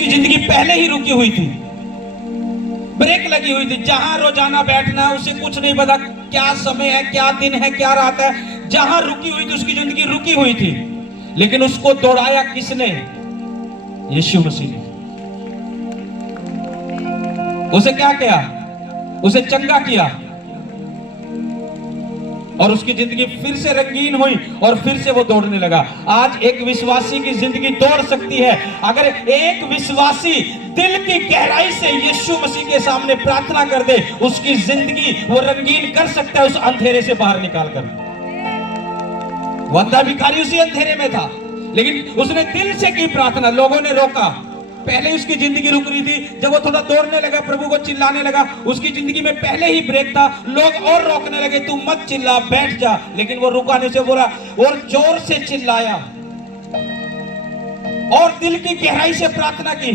की जिंदगी पहले ही रुकी हुई थी, ब्रेक लगी हुई थी। जहां रोजाना बैठना है उसे कुछ नहीं पता क्या समय है, क्या दिन है, क्या रात है। जहां रुकी हुई थी उसकी जिंदगी रुकी हुई थी, लेकिन उसको दौड़ाया किसने? यीशु मसीह ने। उसे क्या किया? उसे चंगा किया और उसकी जिंदगी फिर से रंगीन हुई और फिर से वो दौड़ने लगा। आज एक विश्वासी की जिंदगी दौड़ सकती है अगर एक विश्वासी दिल की गहराई से यीशु मसीह के सामने प्रार्थना कर दे। उसकी जिंदगी वो रंगीन कर सकता है उस अंधेरे से बाहर निकालकर। वो अंधा भिखारी उसी अंधेरे में था, लेकिन उसने दिल से की प्रार्थना। लोगों ने रोका, पहले उसकी जिंदगी रुक रही थी। जब वो थोड़ा दौड़ने लगा, प्रभु को चिल्लाने लगा, उसकी जिंदगी में पहले ही ब्रेक था। लोग और रोकने लगे, तू मत चिल्ला, बैठ जा। लेकिन वो रुका नहीं, से बोला और जोर से चिल्लाया और दिल की गहराई से प्रार्थना की।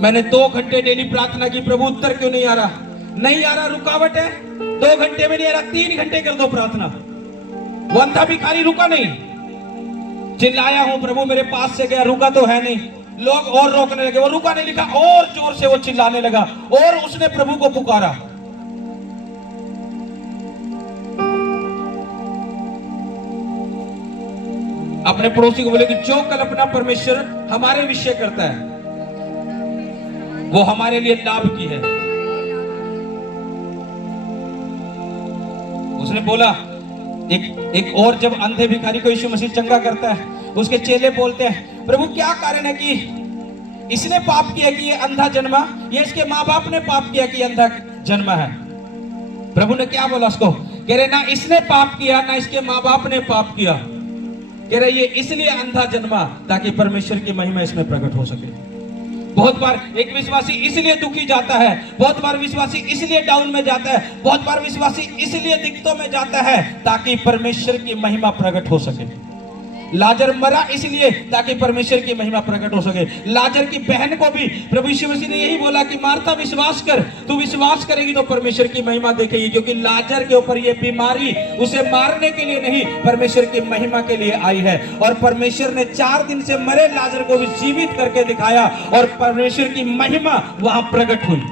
मैंने 2 घंटे डेली प्रार्थना की, प्रभु उत्तर क्यों नहीं आ रहा? नहीं आ रहा, रुकावट है। 2 घंटे में नहीं आ रहा, 3 घंटे कर दो प्रार्थना। वो अंधा भिखारी रुका नहीं, चिल्लाया हूं प्रभु मेरे पास से गया, रुका तो है नहीं। लोग और रोकने लगे, वो रुका नहीं, लिखा और जोर से वो चिल्लाने लगा और उसने प्रभु को पुकारा। अपने पड़ोसी को बोले कि जो कल्पना परमेश्वर हमारे विषय करता है वो हमारे लिए लाभ की है। उसने बोला एक और जब अंधे भिखारी को यीशु मसीह चंगा करता है, उसके चेले बोलते हैं प्रभु क्या कारण है कि इसने पाप किया कि ये अंधा जन्मा, या इसके माँ बाप ने पाप किया कि अंधा जन्मा है? प्रभु ने क्या बोला उसको? कह रहे ना इसने पाप किया ना इसके माँ बाप ने पाप किया। कह रहे ये इसलिए अंधा जन्मा ताकि परमेश्वर की महिमा इसमें प्रकट हो सके। बहुत बार एक विश्वासी इसलिए दुखी जाता है, बहुत बार विश्वासी इसलिए डाउन में जाता है, बहुत बार विश्वासी इसलिए दिक्कतों में जाता है ताकि परमेश्वर की महिमा प्रकट हो सके। लाजर मरा इसलिए ताकि परमेश्वर की महिमा प्रकट हो सके। लाजर की बहन को भी प्रभु यीशु मसीह ने यही बोला कि मार्था विश्वास कर, तू विश्वास करेगी तो परमेश्वर की महिमा देखेगी। क्योंकि लाजर के ऊपर ये बीमारी उसे मारने के लिए नहीं, परमेश्वर की महिमा के लिए आई है। और परमेश्वर ने 4 दिन से मरे लाजर को भी जीवित करके दिखाया और परमेश्वर की महिमा वहां प्रकट हुई।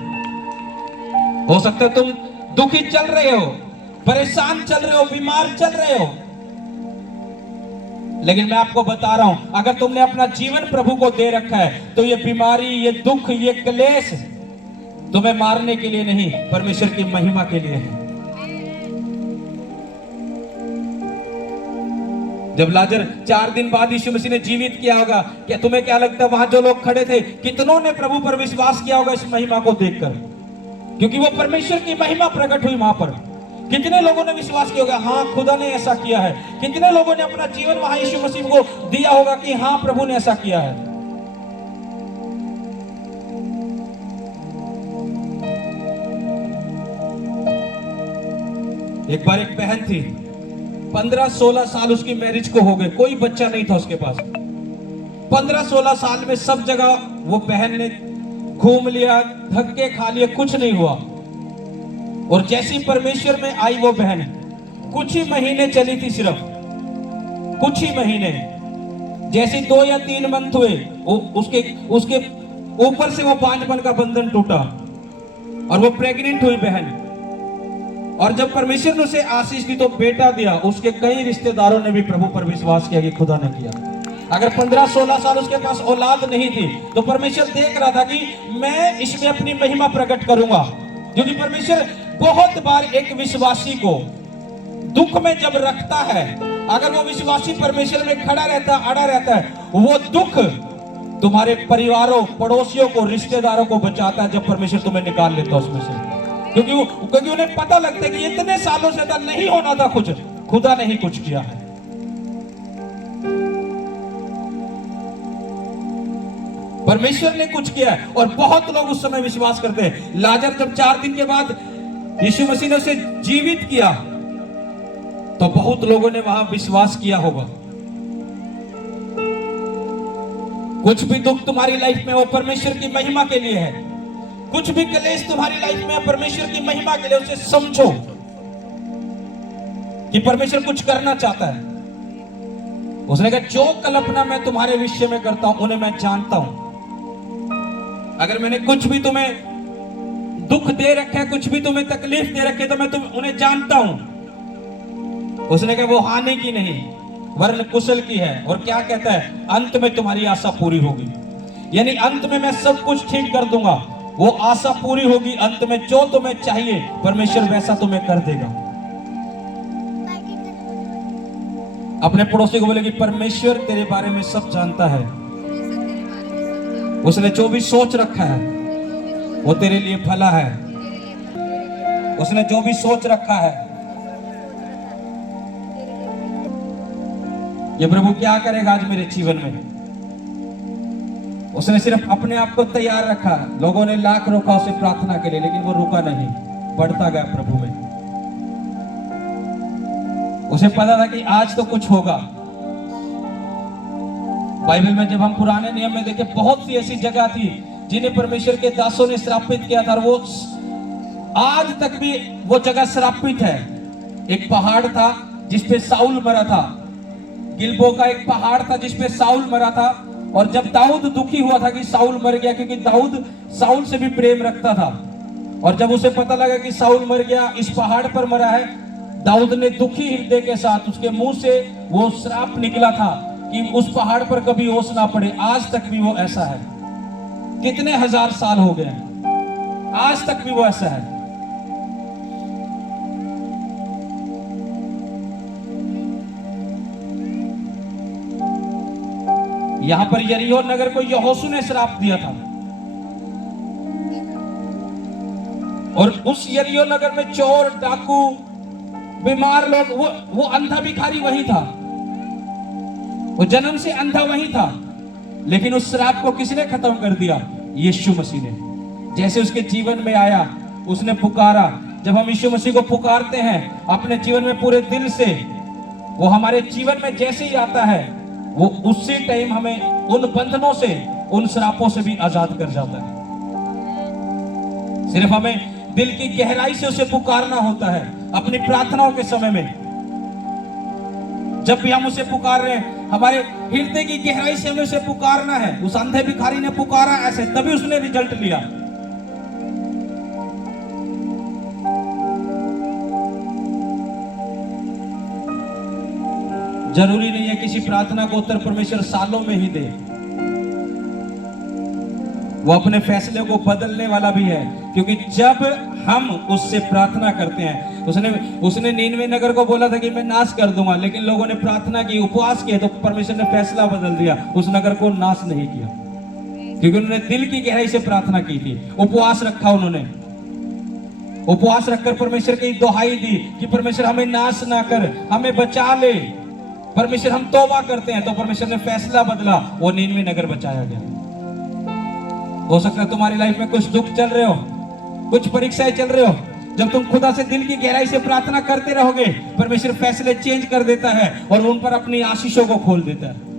हो सकता है तुम दुखी चल रहे हो, परेशान चल रहे हो, बीमार चल रहे हो, लेकिन मैं आपको बता रहा हूं अगर तुमने अपना जीवन प्रभु को दे रखा है तो ये बीमारी, ये दुख, ये क्लेश तुम्हें मारने के लिए नहीं, परमेश्वर की महिमा के लिए है। जब लाजर 4 दिन बाद यीशु मसीह ने जीवित किया होगा, क्या तुम्हें क्या लगता है वहां जो लोग खड़े थे कितनों ने प्रभु पर विश्वास किया होगा इस महिमा को देखकर? क्योंकि वो परमेश्वर की महिमा प्रकट हुई वहां पर। कितने लोगों ने विश्वास किया होगा हाँ खुदा ने ऐसा किया है। कितने लोगों ने अपना जीवन वहां यीशु मसीह को दिया होगा कि हाँ प्रभु ने ऐसा किया है। एक बार एक बहन थी, 15-16 साल उसकी मैरिज को हो गए, कोई बच्चा नहीं था उसके पास। 15-16 साल में सब जगह वो बहन ने घूम लिया, धक्के खा लिए, कुछ नहीं हुआ। और जैसी परमेश्वर में आई वो बहन, कुछ ही महीने चली थी, सिर्फ कुछ ही महीने, जैसे 2 या 3 मंथ हुए उसके ऊपर से वो बांझपन का बंधन टूटा और वो प्रेग्नेंट हुई बहन। और जब परमेश्वर ने उसे आशीष दी तो बेटा दिया। उसके कई रिश्तेदारों ने भी प्रभु पर विश्वास किया कि खुदा ने किया। अगर 15-16 साल उसके पास औलाद नहीं थी तो परमेश्वर देख रहा था कि मैं इसमें अपनी महिमा प्रकट करूंगा। क्योंकि परमेश्वर बहुत बार एक विश्वासी को दुख में जब रखता है, अगर वो विश्वासी परमेश्वर में खड़ा रहता, अड़ा रहता है, वो दुख तुम्हारे परिवारों, पड़ोसियों को, रिश्तेदारों को बचाता है जब परमेश्वर तुम्हें निकाल लेता है उसमें से। क्योंकि उन्हें पता लगता है कि इतने सालों से नहीं होना था कुछ, खुदा ने ही कुछ किया है। परमेश्वर ने कुछ किया है और बहुत लोग उस समय विश्वास करते हैं। लाजर जब 4 दिन के बाद यीशु मसीह ने उसे जीवित किया तो बहुत लोगों ने वहां विश्वास किया होगा। कुछ भी दुख तुम्हारी लाइफ में वो परमेश्वर की महिमा के लिए है। कुछ भी क्लेश तुम्हारी लाइफ में परमेश्वर की महिमा के लिए, उसे समझो कि परमेश्वर कुछ करना चाहता है। उसने कहा जो कल्पना मैं तुम्हारे विषय में करता हूं उन्हें मैं जानता हूं। अगर मैंने कुछ भी तुम्हें दुख दे रखा है, कुछ भी तुम्हें तकलीफ दे रखे, तो मैं उन्हें जानता हूं। उसने कहा वो हानि की नहीं वरन कुशल की है। और क्या कहता है, अंत में तुम्हारी आशा पूरी होगी। यानी अंत में मैं सब कुछ ठीक कर दूंगा, वो आशा पूरी होगी। अंत में जो तुम्हें चाहिए परमेश्वर वैसा तुम्हें कर देगा। अपने पड़ोसी को बोले कि परमेश्वर तेरे बारे में सब जानता है, उसने जो भी सोच रखा है वो तेरे लिए भला है। उसने जो भी सोच रखा है, ये प्रभु क्या करेगा आज मेरे जीवन में। उसने सिर्फ अपने आप को तैयार रखा। लोगों ने लाख रोका उसे प्रार्थना के लिए, लेकिन वो रुका नहीं, बढ़ता गया प्रभु में। उसे पता था कि आज तो कुछ होगा। बाइबल में जब हम पुराने नियम में देखें, बहुत सी ऐसी जगह थी जिन्हें परमेश्वर के दासों ने श्रापित किया था, और वो आज तक भी वो जगह श्रापित है। एक पहाड़ था जिसपे साउल मरा था, गिलबो का एक पहाड़ था जिसपे साउल मरा था। और जब दाऊद दुखी हुआ था कि साउल मर गया, क्योंकि दाऊद साउल से भी प्रेम रखता था, और जब उसे पता लगा कि साउल मर गया, इस पहाड़ पर मरा है, दाऊद ने दुखी हृदय के साथ, उसके मुंह से वो श्राप निकला था कि उस पहाड़ पर कभी ओस ना पड़े। आज तक भी वो ऐसा है। कितने हजार साल हो गए, आज तक भी वो ऐसा है। यहां पर यरीहो नगर को यहोशू ने श्राप दिया था, और उस यरीहो नगर में चोर, डाकू, बीमार लोग, वो अंधा भिखारी वही था, वो जन्म से अंधा वही था। लेकिन उस श्राप को किसने खत्म कर दिया? यीशु मसीह ने। जैसे उसके जीवन में आया, उसने पुकारा। जब हम यीशु मसीह को पुकारते हैं अपने जीवन में पूरे दिल से, वो हमारे जीवन में जैसे ही आता है, वो उसी टाइम हमें उन बंधनों से, उन श्रापों से भी आजाद कर जाता है। सिर्फ हमें दिल की गहराई से उसे पुकारना होता है। अपनी प्रार्थनाओं के समय में जब भी हम उसे पुकार रहे हैं, हमारे हृदय की गहराई से हमें उसे पुकारना है। उस अंधे भिखारी ने पुकारा ऐसे, तभी उसने रिजल्ट लिया। जरूरी नहीं है किसी प्रार्थना को उत्तर परमेश्वर सालों में ही दे, वो अपने फैसले को बदलने वाला भी है। क्योंकि जब हम उससे प्रार्थना करते हैं, उसने नीनवे नगर को बोला था कि मैं नाश कर दूंगा, लेकिन लोगों ने प्रार्थना की, उपवास किए, तो परमेश्वर ने फैसला बदल दिया, उस नगर को नाश नहीं किया। क्योंकि उन्होंने दिल की गहराई से प्रार्थना की थी, उपवास रखा। उन्होंने उपवास रखकर परमेश्वर की दुहाई दी कि परमेश्वर हमें नाश ना कर, हमें बचा ले। परमेश्वर हम तौबा करते हैं, तो परमेश्वर ने फैसला बदला, वो नीनवे नगर बचाया गया। हो सकता है तुम्हारी लाइफ में कुछ दुख चल रहे हो, कुछ परीक्षाएं चल रहे हो। जब तुम खुदा से दिल की गहराई से प्रार्थना करते रहोगे, परमेश्वर फैसले चेंज कर देता है और उन पर अपनी आशीषों को खोल देता है।